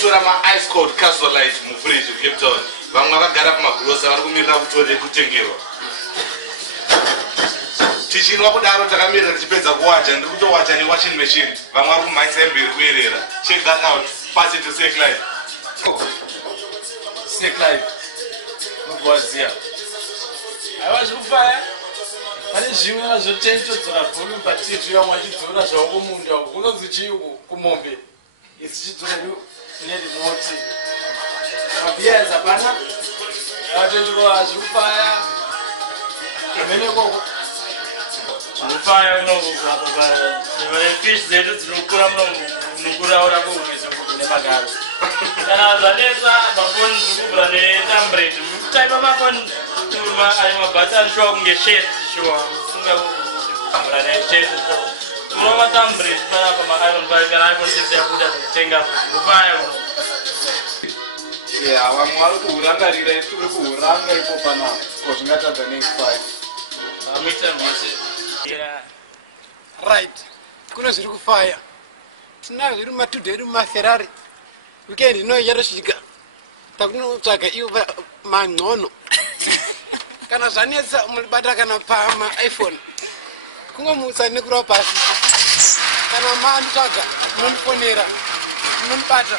kutora ice cold casualite mufridge Cape Town. Vamwe vakagara pamagrosa vari kumirira kutengerwa. Tichinwa kudaro takamirira tichipedza kuwacha ndiri kutowacha newashing machine. Vamwe vari kumhanyisa mberi kuyerera. Check that out. Pass it to Sek Life. Sek Life. Mugwazia. Aiwa Zvirikufaya. Pane zvimwe vazvotentodzora volume patv vamwe vachidzora zvavo kumunda uko kunonzi chiyungu kumombe. Isi chidzora nerimoti. Mabhiya hapana. Vatenderwa Zvirikufaya. Kumene koko. Zvirikufaya unongogara. Fish zedu dzinokura munokuraura kuhweza kune magaro. Kana zvanetsa mafoni dzikubvura netambrate. Mutaipa mafoni turma ari mabhatani shuwa kunge share shuwa. Sunga kubvura neshare so. Turma tambrate panapa ma-iPhone 5 kana iPhone 6 yakuda kutenga Zvirikufaya uno. Yeah, vamwe vari kuhurangarira isi turi kuhuranga ipo panapa ko zvingatadza neXpire. Amita mose. Yeah. Right. Kuna Zvirikufaya. Tina zviri matudhe iri maferrari. Weekend ino yarosvika. Takunotsvaga ivo mang'ono. Kana zvanetsa mulibata kana pama-iPhone. Kungomutsa nekura pasi. Kana manitsvaga munonifonera. Munonibata.